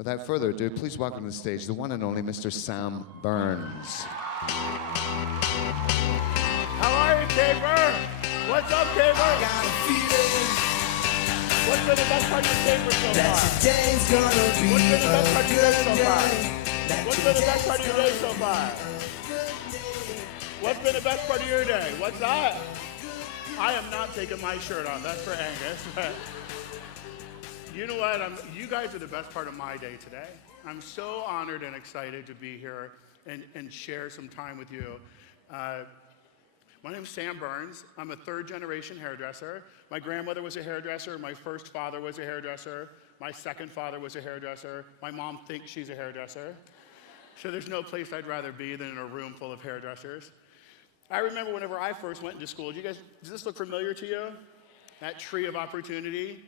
Without further ado, please welcome to the stage the one and only Mr. Sam Burns. How are you, Tabor? What's up, Tabor? Got a feeling What's been the best part of your Tabor so that far? today's gonna be What's been the best part of your day so far? that What's been the best part of your day today's so far? What's been the best part of your day? What's that? I am not taking my shirt off. That's for Angus. You know what? You guys are the best part of my day today. I'm so honored and excited to be here and share some time with you. My name's Sam Burns. I'm a third-generation hairdresser. My grandmother was a hairdresser. My first father was a hairdresser. My second father was a hairdresser. My mom thinks she's a hairdresser. So there's no place I'd rather be than in a room full of hairdressers. I remember whenever I first went into school, does this look familiar to you? That tree of opportunity?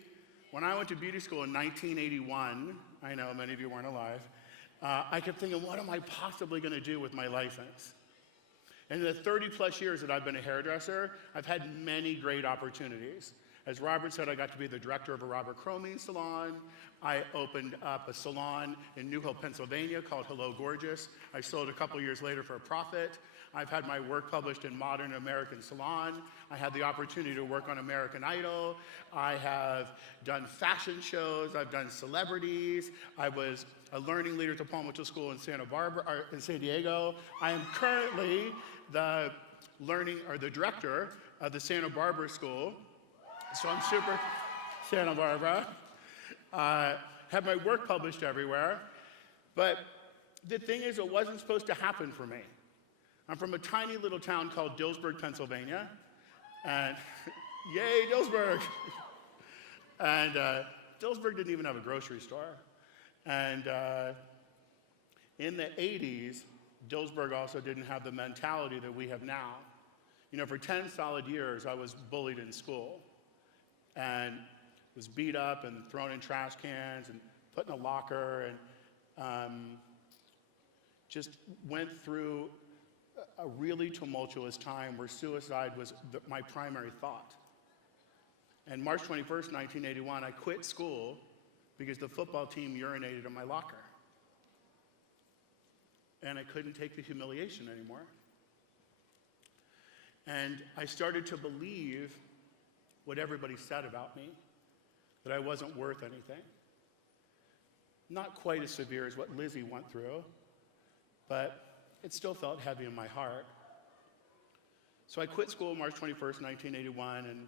When I went to beauty school in 1981, I know many of you weren't alive, I kept thinking, what am I possibly going to do with my license? And in the 30 plus years that I've been a hairdresser, I've had many great opportunities. As Robert said, I got to be the director of a Robert Cromie salon. I opened up a salon in New Hill, Pennsylvania called Hello Gorgeous. I sold a couple years later for a profit. I've had my work published in Modern American Salon. I had the opportunity to work on American Idol. I have done fashion shows. I've done celebrities. I was a learning leader at the Palm Mitchell School in San Diego. I am currently the director of the Santa Barbara School. So I'm super Santa Barbara. Have my work published everywhere. But the thing is, it wasn't supposed to happen for me. I'm from a tiny little town called Dillsburg, Pennsylvania. And yay, Dillsburg! And Dillsburg didn't even have a grocery store. And in the 80s, Dillsburg also didn't have the mentality that we have now. You know, for 10 solid years, I was bullied in school and was beat up and thrown in trash cans and put in a locker and just went through a really tumultuous time where suicide was my primary thought. And March 21st, 1981, I quit school because the football team urinated in my locker. And I couldn't take the humiliation anymore. And I started to believe what everybody said about me, that I wasn't worth anything. Not quite as severe as what Lizzie went through, but it still felt heavy in my heart. So I quit school March 21st, 1981, and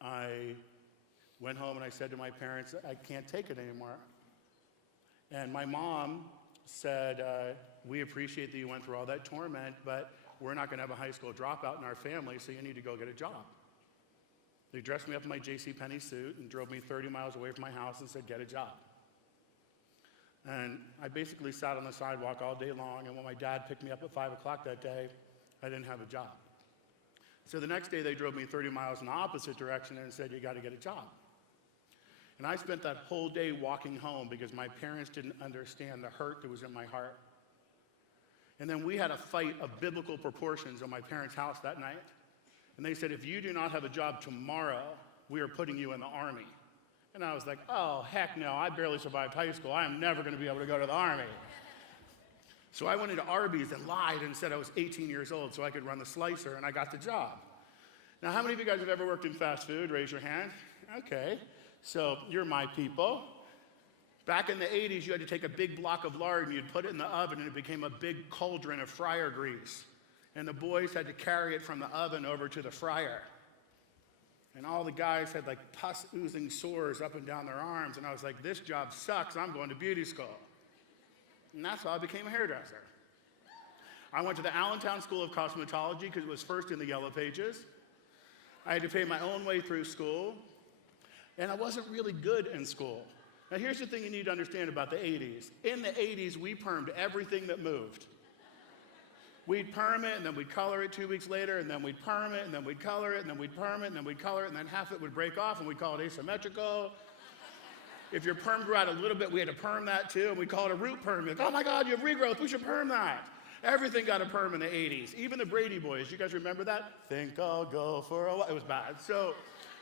I went home and I said to my parents, I can't take it anymore. And my mom said, we appreciate that you went through all that torment, but we're not gonna have a high school dropout in our family, so you need to go get a job. They dressed me up in my JCPenney suit and drove me 30 miles away from my house and said, get a job. And I basically sat on the sidewalk all day long, and when my dad picked me up at 5 o'clock that day, I didn't have a job. So the next day they drove me 30 miles in the opposite direction and said, you gotta get a job. And I spent that whole day walking home because my parents didn't understand the hurt that was in my heart. And then we had a fight of biblical proportions at my parents' house that night. And they said, if you do not have a job tomorrow, we are putting you in the Army. And I was like, oh, heck no, I barely survived high school. I am never gonna be able to go to the Army. So I went into Arby's and lied and said I was 18 years old so I could run the slicer, and I got the job. Now, how many of you guys have ever worked in fast food? Raise your hand. Okay, so you're my people. Back in the 80s, you had to take a big block of lard and you'd put it in the oven and it became a big cauldron of fryer grease. And the boys had to carry it from the oven over to the fryer. And all the guys had like pus oozing sores up and down their arms. And I was like, this job sucks, I'm going to beauty school. And that's how I became a hairdresser. I went to the Allentown School of Cosmetology because it was first in the Yellow Pages. I had to pay my own way through school. And I wasn't really good in school. Now here's the thing you need to understand about the 80s. In the 80s, we permed everything that moved. We'd perm it, and then we'd color it 2 weeks later, and then we'd perm it, and then we'd color it, and then we'd perm it, and then we'd color it, and then half it would break off, and we'd call it asymmetrical. If your perm grew out a little bit, we had to perm that too, and we'd call it a root perm. Like, oh my God, you have regrowth, we should perm that. Everything got a perm in the 80s. Even the Brady Boys, you guys remember that? Think I'll go for a while. It was bad. So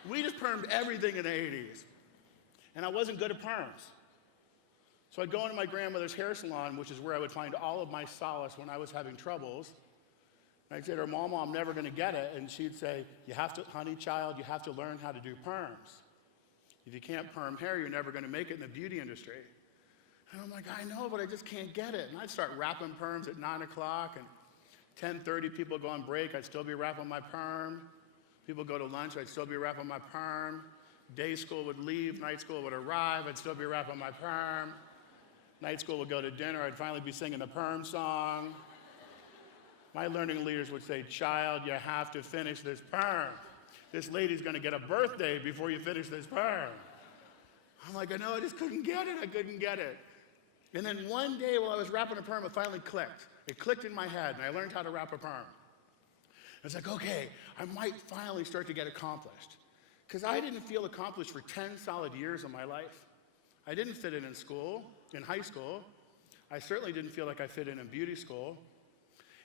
we just permed everything in the 80s. And I wasn't good at perms. So I'd go into my grandmother's hair salon, which is where I would find all of my solace when I was having troubles. And I'd say to her, Mama, I'm never going to get it. And she'd say, you have to, honey child, you have to learn how to do perms. If you can't perm hair, you're never going to make it in the beauty industry. And I'm like, I know, but I just can't get it. And I'd start wrapping perms at 9 o'clock, and 10:30 people go on break, I'd still be wrapping my perm. People go to lunch, I'd still be wrapping my perm. Day school would leave, night school would arrive, I'd still be wrapping my perm. Night school would go to dinner, I'd finally be singing the perm song. My learning leaders would say, child, you have to finish this perm. This lady's gonna get a birthday before you finish this perm. I'm like, I know, I just couldn't get it, I couldn't get it. And then one day while I was wrapping a perm, it finally clicked. It clicked in my head, and I learned how to wrap a perm. I was like, okay, I might finally start to get accomplished. Because I didn't feel accomplished for 10 solid years of my life. I didn't fit in school, in high school. I certainly didn't feel like I fit in beauty school.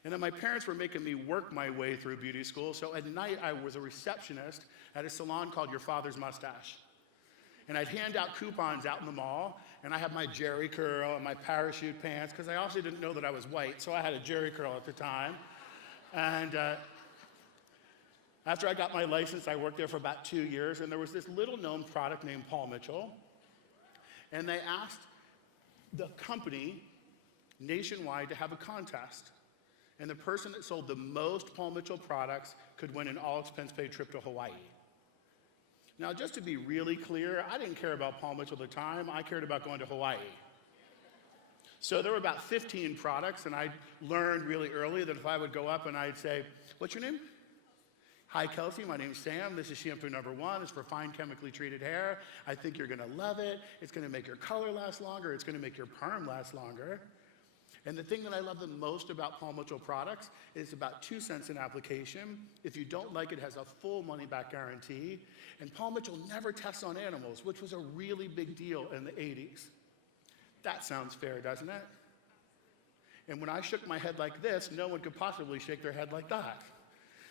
And then my parents were making me work my way through beauty school, so at night I was a receptionist at a salon called Your Father's Mustache. And I'd hand out coupons out in the mall, and I had my jerry curl and my parachute pants, because I also didn't know that I was white, so I had a jerry curl at the time. And after I got my license, I worked there for about 2 years, and there was this little-known product named Paul Mitchell, and they asked the company nationwide to have a contest. And the person that sold the most Paul Mitchell products could win an all-expense-paid trip to Hawaii. Now, just to be really clear, I didn't care about Paul Mitchell at the time. I cared about going to Hawaii. So there were about 15 products, and I learned really early that if I would go up and I'd say, what's your name? Hi, Kelsey, my name's Sam. This is shampoo number 1. It's for fine chemically treated hair. I think you're gonna love it. It's gonna make your color last longer. It's gonna make your perm last longer. And the thing that I love the most about Paul Mitchell products is about 2 cents an application. If you don't like it, it has a full money-back guarantee. And Paul Mitchell never tests on animals, which was a really big deal in the 80s. That sounds fair, doesn't it? And when I shook my head like this, no one could possibly shake their head like that.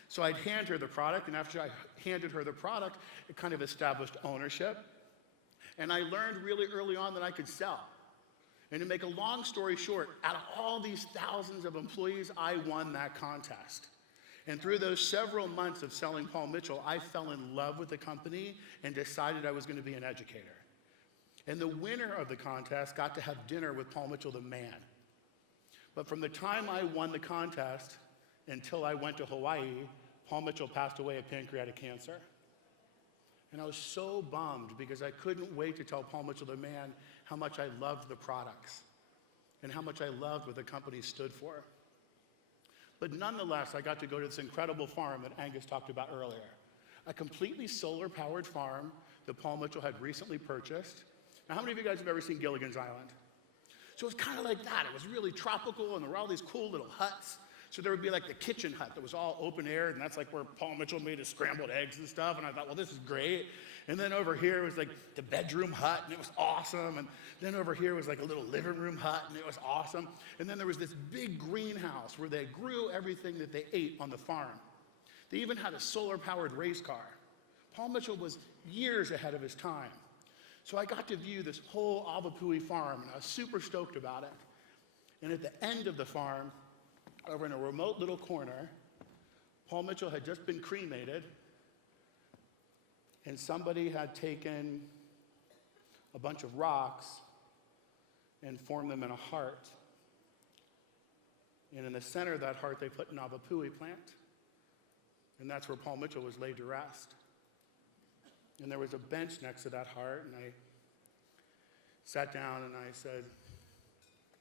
So I'd hand her the product, and after I handed her the product, it kind of established ownership. And I learned really early on that I could sell. And to make a long story short, out of all these thousands of employees, I won that contest. And through those several months of selling Paul Mitchell, I fell in love with the company and decided I was going to be an educator. And the winner of the contest got to have dinner with Paul Mitchell, the man. But from the time I won the contest until I went to Hawaii, Paul Mitchell passed away of pancreatic cancer. And I was so bummed because I couldn't wait to tell Paul Mitchell, the man, how much I loved the products and how much I loved what the company stood for. But nonetheless, I got to go to this incredible farm that Angus talked about earlier. A completely solar-powered farm that Paul Mitchell had recently purchased. Now, how many of you guys have ever seen Gilligan's Island? So it was kind of like that. It was really tropical, and there were all these cool little huts. So there would be like the kitchen hut that was all open air, and that's like where Paul Mitchell made his scrambled eggs and stuff. And I thought, well, this is great. And then over here was like the bedroom hut, and it was awesome. And then over here was like a little living room hut, and it was awesome. And then there was this big greenhouse where they grew everything that they ate on the farm. They even had a solar-powered race car. Paul Mitchell was years ahead of his time. So I got to view this whole Avapui farm, and I was super stoked about it. And at the end of the farm, over in a remote little corner, Paul Mitchell had just been cremated, and somebody had taken a bunch of rocks and formed them in a heart. And in the center of that heart, they put an Avapui plant, and that's where Paul Mitchell was laid to rest. And there was a bench next to that heart, and I sat down and I said,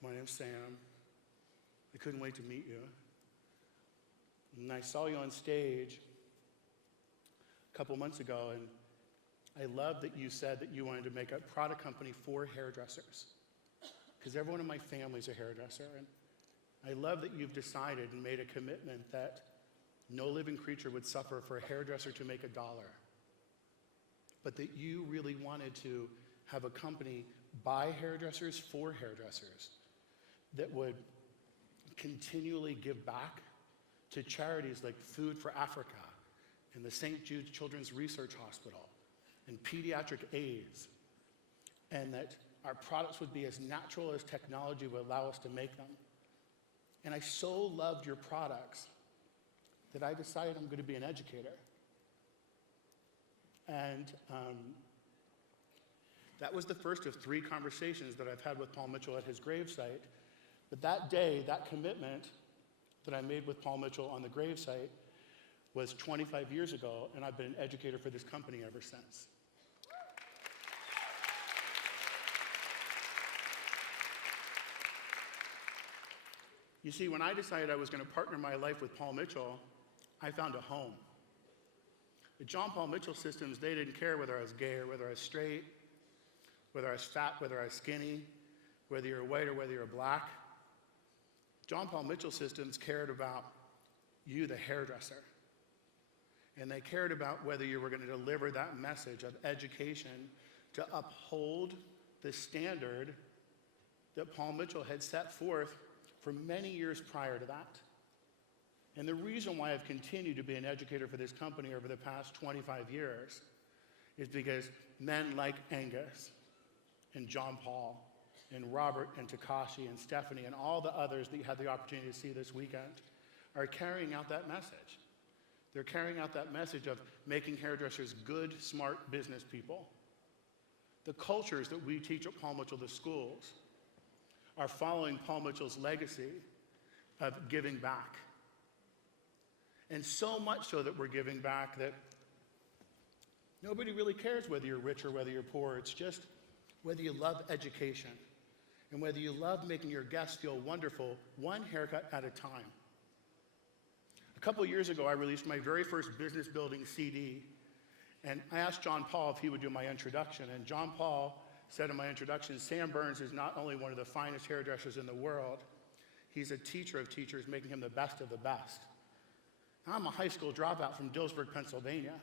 my name's Sam. I couldn't wait to meet you. And I saw you on stage a couple months ago, and I love that you said that you wanted to make a product company for hairdressers, because everyone in my family is a hairdresser. And I love that you've decided and made a commitment that no living creature would suffer for a hairdresser to make $1, but that you really wanted to have a company by hairdressers for hairdressers that would continually give back to charities like Food for Africa and the St. Jude Children's Research Hospital and Pediatric AIDS, and that our products would be as natural as technology would allow us to make them. And I so loved your products that I decided I'm going to be an educator. And that was the first of 3 conversations that I've had with Paul Mitchell at his gravesite. But that day, that commitment that I made with Paul Mitchell on the gravesite was 25 years ago, and I've been an educator for this company ever since. You see, when I decided I was going to partner my life with Paul Mitchell, I found a home. The John Paul Mitchell systems, they didn't care whether I was gay or whether I was straight, whether I was fat, whether I was skinny, whether you're white or whether you're black. John Paul Mitchell systems cared about you, the hairdresser. And they cared about whether you were going to deliver that message of education to uphold the standard that Paul Mitchell had set forth for many years prior to that. And the reason why I've continued to be an educator for this company over the past 25 years is because men like Angus and John Paul and Robert and Takashi and Stephanie and all the others that you had the opportunity to see this weekend are carrying out that message. They're carrying out that message of making hairdressers good, smart business people. The cultures that we teach at Paul Mitchell, the schools, are following Paul Mitchell's legacy of giving back. And so much so that we're giving back that nobody really cares whether you're rich or whether you're poor. It's just whether you love education and whether you love making your guests feel wonderful, one haircut at a time. A couple years ago, I released my very first business building CD, and I asked John Paul if he would do my introduction, and John Paul said in my introduction, Sam Burns is not only one of the finest hairdressers in the world, he's a teacher of teachers, making him the best of the best. I'm a high school dropout from Dillsburg, Pennsylvania.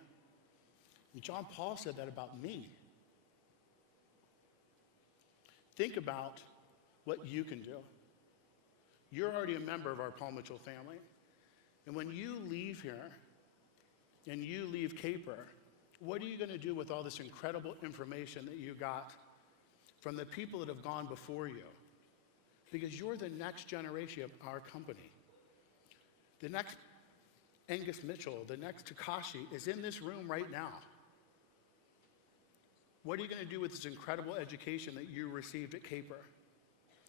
And John Paul said that about me. Think about what you can do. You're already a member of our Paul Mitchell family. And when you leave here and you leave Caper, what are you going to do with all this incredible information that you got from the people that have gone before you? Because you're the next generation of our company. The next Angus Mitchell, the next Takashi is in this room right now. What are you going to do with this incredible education that you received at Caper?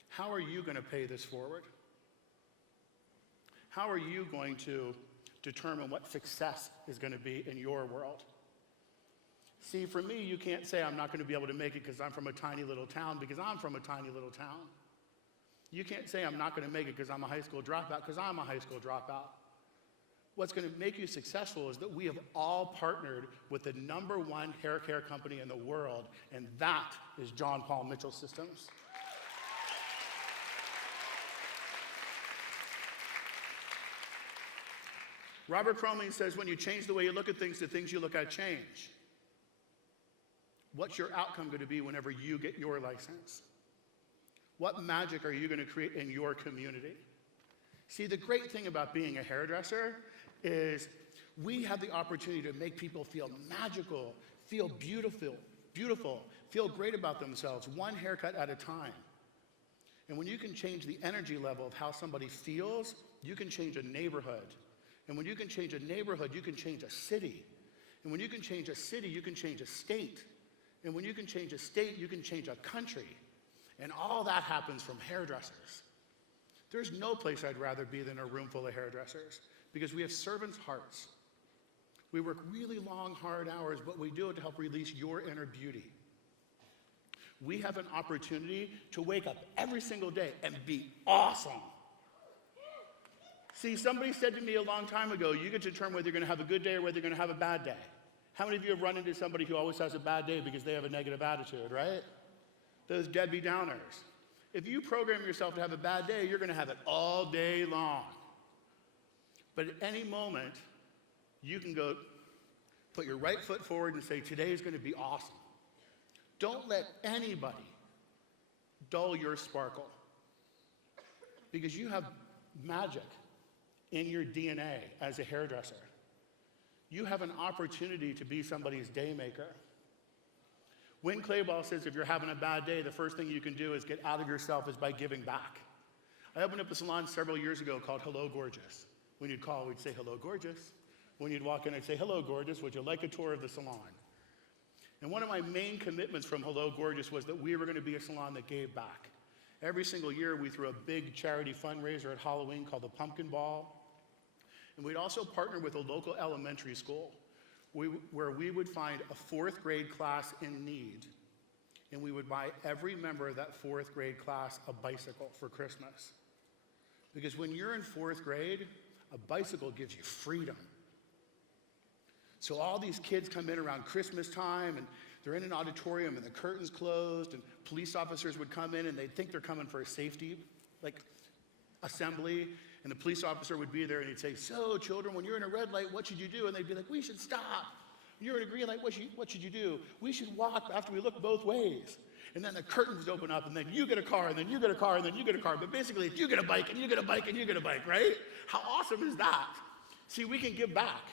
How are you going to pay this forward? How are you going to determine what success is going to be in your world? See, for me, you can't say I'm not going to be able to make it because I'm from a tiny little town, because I'm from a tiny little town. You can't say I'm not going to make it because I'm a high school dropout, because I'm a high school dropout. What's going to make you successful is that we have all partnered with the #1 hair care company in the world, and that is John Paul Mitchell Systems. Robert Cromley says, when you change the way you look at things, the things you look at change. What's your outcome going to be whenever you get your license? What magic are you going to create in your community? See, the great thing about being a hairdresser is we have the opportunity to make people feel magical, feel beautiful, feel great about themselves, one haircut at a time. And when you can change the energy level of how somebody feels, you can change a neighborhood. And when you can change a neighborhood, you can change a city. And when you can change a city, you can change a state. And when you can change a state, you can change a country. And all that happens from hairdressers. There's no place I'd rather be than a room full of hairdressers, because we have servants' hearts. We work really long, hard hours, but we do it to help release your inner beauty. We have an opportunity to wake up every single day and be awesome. See, somebody said to me a long time ago, you get to determine whether you're going to have a good day or whether you're going to have a bad day. How many of you have run into somebody who always has a bad day because they have a negative attitude, right? Those Debbie Downers. If you program yourself to have a bad day, you're going to have it all day long. But at any moment, you can go put your right foot forward and say, today is going to be awesome. Don't let anybody dull your sparkle, because you have magic in your DNA as a hairdresser. You have an opportunity to be somebody's day maker. Win Clayball says if you're having a bad day, the first thing you can do is get out of yourself is by giving back. I opened up a salon several years ago called Hello Gorgeous. When you'd call, we'd say, hello, gorgeous. When you'd walk in, I'd say, hello, gorgeous. Would you like a tour of the salon? And one of my main commitments from Hello Gorgeous was that we were going to be a salon that gave back. Every single year, we threw a big charity fundraiser at Halloween called the Pumpkin Ball. And we'd also partner with a local elementary school where we would find a 4th grade class in need. And we would buy every member of that 4th grade class a bicycle for Christmas. Because when you're in 4th grade, a bicycle gives you freedom. So all these kids come in around Christmas time, and they're in an auditorium, and the curtain's closed, and police officers would come in, and they'd think they're coming for a safety, assembly, and the police officer would be there, and he'd say, so, children, when you're in a red light, what should you do? And they'd be like, we should stop. When you're in a green light, what should you do? We should walk after we look both ways. And then the curtains open up, and then you get a car, and then you get a car, and then you get a car. But basically, it's you get a bike, and you get a bike, and you get a bike, right? How awesome is that? See, we can give back.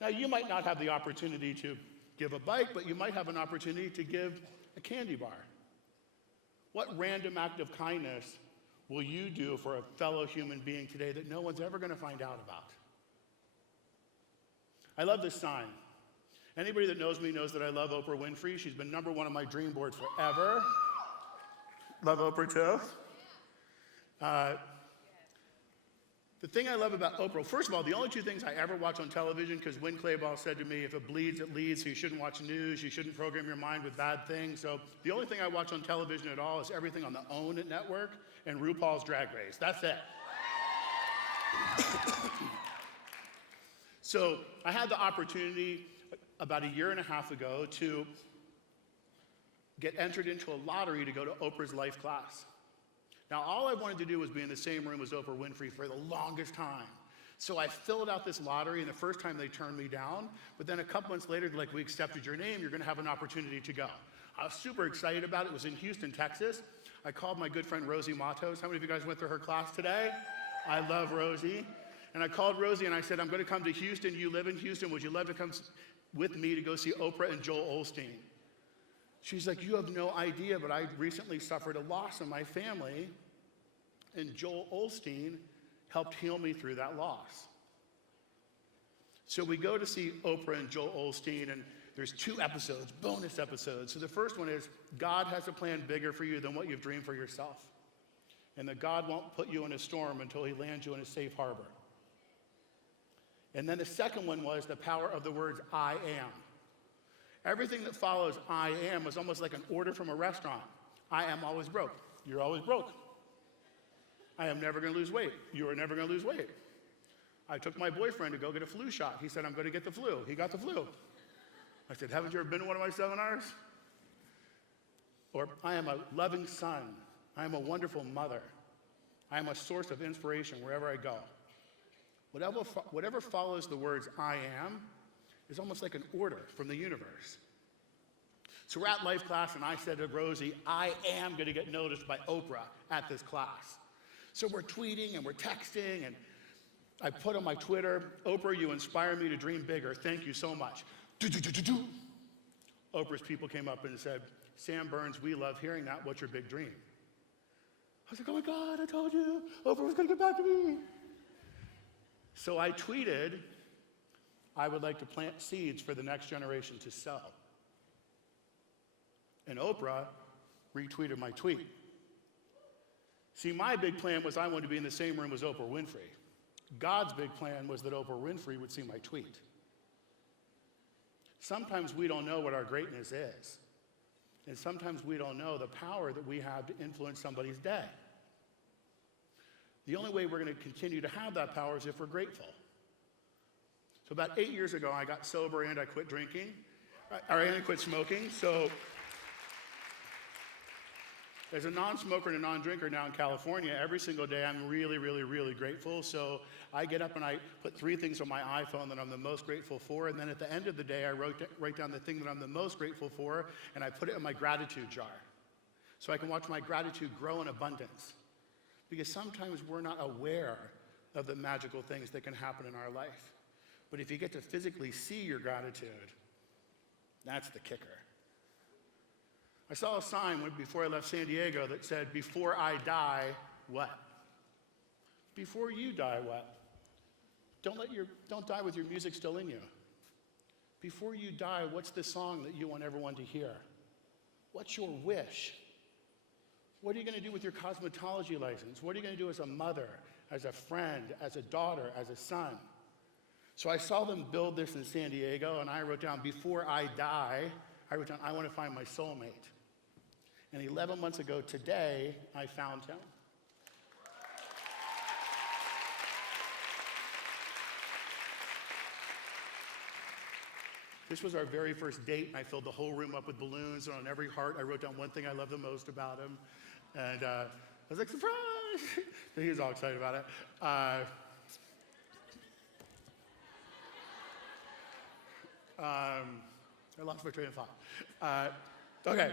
Now, you might not have the opportunity to give a bike, but you might have an opportunity to give a candy bar. What random act of kindness will you do for a fellow human being today that no one's ever going to find out about? I love this sign. Anybody that knows me knows that I love Oprah Winfrey. She's been #1 on my dream board forever. Love Oprah too. The thing I love about Oprah, first of all, the only 2 things I ever watch on television, because Win Clayball said to me, if it bleeds, it leads, so you shouldn't watch news, you shouldn't program your mind with bad things. So the only thing I watch on television at all is everything on the OWN network and RuPaul's Drag Race. That's it. So I had the opportunity about 1.5 years ago to get entered into a lottery to go to Oprah's life class. Now, all I wanted to do was be in the same room as Oprah Winfrey for the longest time. So I filled out this lottery, and the first time they turned me down, but then a couple months later, they're like, we accepted your name, you're gonna have an opportunity to go. I was super excited about it. It was in Houston, Texas. I called my good friend Rosie Matos. How many of you guys went through her class today? I love Rosie. And I called Rosie and I said, I'm gonna come to Houston, you live in Houston, would you love to come with me to go see Oprah and Joel Osteen? She's like, you have no idea, but I recently suffered a loss in my family, and Joel Osteen helped heal me through that loss. So we go to see Oprah and Joel Osteen, and there's 2 episodes, bonus episodes. So the first one is, God has a plan bigger for you than what you've dreamed for yourself. And that God won't put you in a storm until he lands you in a safe harbor. And then the second one was the power of the words, I am. Everything that follows I am was almost like an order from a restaurant. I am always broke. You're always broke. I am never gonna lose weight. You are never gonna lose weight. I took my boyfriend to go get a flu shot. He said, I'm gonna get the flu. He got the flu. I said, haven't you ever been to one of my seminars? Or, I am a loving son. I am a wonderful mother. I am a source of inspiration wherever I go. Whatever follows the words I am is almost like an order from the universe. So we're at life class, and I said to Rosie, I am going to get noticed by Oprah at this class. So we're tweeting and we're texting, and I put on my Twitter, Oprah, you inspire me to dream bigger. Thank you so much. Oprah's people came up and said, Sam Burns, we love hearing that. What's your big dream? I was like, oh my God, I told you, Oprah was going to get back to me. So I tweeted, I would like to plant seeds for the next generation to sow. And Oprah retweeted my tweet. See, my big plan was I wanted to be in the same room as Oprah Winfrey. God's big plan was that Oprah Winfrey would see my tweet. Sometimes we don't know what our greatness is. And sometimes we don't know the power that we have to influence somebody's day. The only way we're going to continue to have that power is if we're grateful. So about 8 years ago, I got sober and I quit drinking, and I quit smoking. So as a non-smoker and a non-drinker now in California, every single day I'm really, really, really grateful. So I get up and I put 3 things on my iPhone that I'm the most grateful for, and then at the end of the day, I write down the thing that I'm the most grateful for, and I put it in my gratitude jar. So I can watch my gratitude grow in abundance. Because sometimes we're not aware of the magical things that can happen in our life. But if you get to physically see your gratitude, that's the kicker. I saw a sign before I left San Diego that said, before I die, what? Before you die, what? Don't die with your music still in you. Before you die, what's the song that you want everyone to hear? What's your wish? What are you going to do with your cosmetology license? What are you going to do as a mother, as a friend, as a daughter, as a son? So I saw them build this in San Diego, and I wrote down, before I die, I wrote down, I want to find my soulmate. And 11 months ago today, I found him. This was our very first date, and I filled the whole room up with balloons, and on every heart, I wrote down one thing I love the most about him. And I was like, surprise! So he was all excited about it. I lost my train of thought. Okay.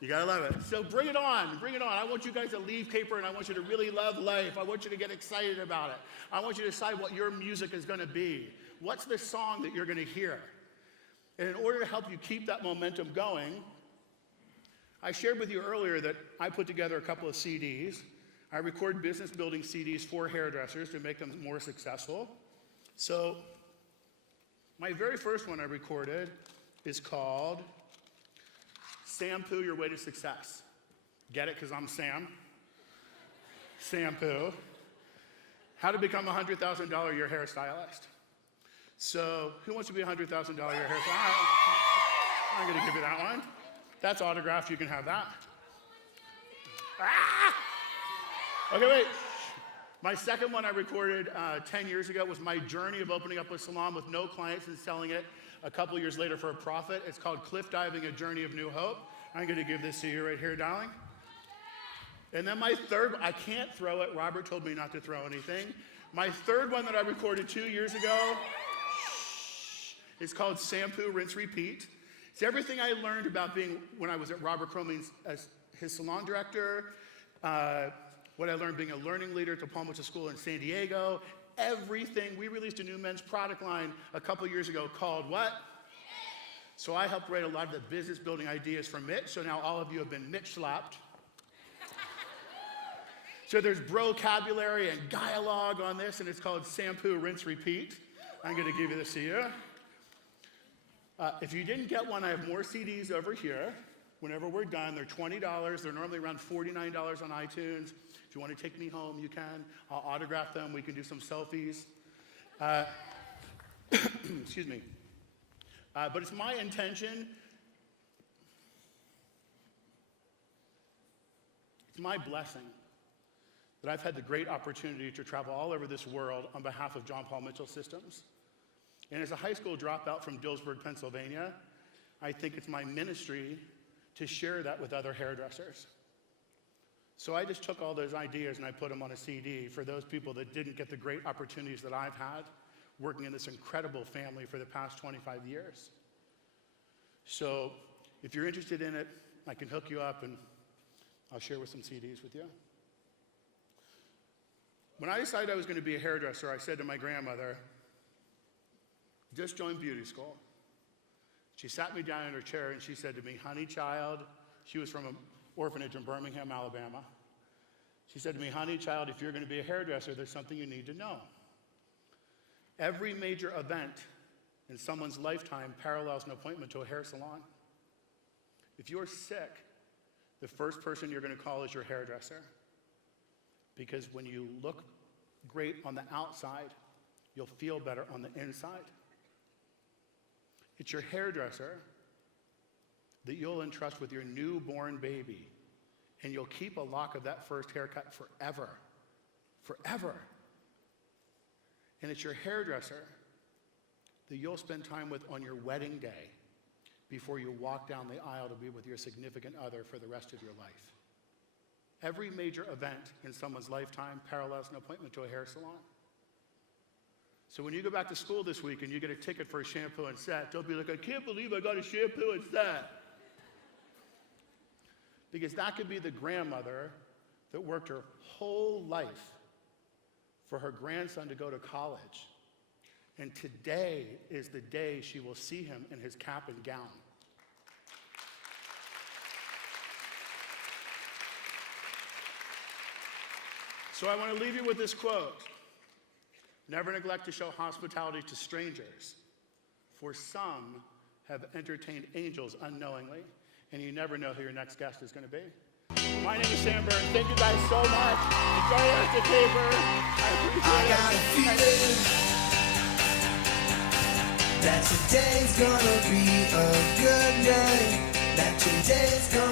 You gotta love it. So bring it on, bring it on. I want you guys to leave Caper, and I want you to really love life. I want you to get excited about it. I want you to decide what your music is gonna be. What's the song that you're gonna hear? And in order to help you keep that momentum going, I shared with you earlier that I put together a couple of CDs. I record business building CDs for hairdressers to make them more successful. So my very first one I recorded is called Shampoo Your Way to Success. Get it? Because I'm Sam. Shampoo. How to become a $100,000 a year hairstylist. So who wants to be a $100,000 a year hairstylist? I'm going to give you that one. That's autographed. You can have that. Ah! Okay, wait. My second one I recorded 10 years ago was my journey of opening up a salon with no clients and selling it a couple years later for a profit. It's called Cliff Diving, A Journey of New Hope. I'm going to give this to you right here, darling. And then my third, I can't throw it. Robert told me not to throw anything. My third one that I recorded 2 years ago is called Shampoo, Rinse, Repeat. It's everything I learned about being, when I was at Robert Cromie's as his salon director, what I learned being a learning leader at the Palm Beach School in San Diego, everything. We released a new men's product line a couple years ago called what? So I helped write a lot of the business building ideas for Mitch, so now all of you have been Mitch slapped. So there's vocabulary and dialogue on this, and it's called Shampoo, Rinse, Repeat. I'm going to give you this to you. If you didn't get one, I have more CDs over here. Whenever we're done, they're $20. They're normally around $49 on iTunes. If you want to take me home, you can. I'll autograph them. We can do some selfies. Excuse me. But it's my intention, it's my blessing that I've had the great opportunity to travel all over this world on behalf of John Paul Mitchell Systems. And as a high school dropout from Dillsburg, Pennsylvania, I think it's my ministry to share that with other hairdressers. So I just took all those ideas and I put them on a CD for those people that didn't get the great opportunities that I've had working in this incredible family for the past 25 years. So if you're interested in it, I can hook you up and I'll share with some CDs with you. When I decided I was going to be a hairdresser, I said to my grandmother, just joined beauty school. She sat me down in her chair and she said to me, honey child, she was from an orphanage in Birmingham, Alabama. She said to me, honey child, if you're going to be a hairdresser, there's something you need to know. Every major event in someone's lifetime parallels an appointment to a hair salon. If you're sick, the first person you're going to call is your hairdresser. Because when you look great on the outside, you'll feel better on the inside. It's your hairdresser that you'll entrust with your newborn baby, and you'll keep a lock of that first haircut forever. Forever. And it's your hairdresser that you'll spend time with on your wedding day before you walk down the aisle to be with your significant other for the rest of your life. Every major event in someone's lifetime parallels an appointment to a hair salon. So when you go back to school this week and you get a ticket for a shampoo and set, don't be like, I can't believe I got a shampoo and set. Because that could be the grandmother that worked her whole life for her grandson to go to college. And today is the day she will see him in his cap and gown. So I want to leave you with this quote. Never neglect to show hospitality to strangers, for some have entertained angels unknowingly, and you never know who your next guest is going to be. My name is Sam Burns. Thank you guys so much. Enjoy the rest of the paper. I appreciate I got a feeling that today's gonna be a good day. That today's gonna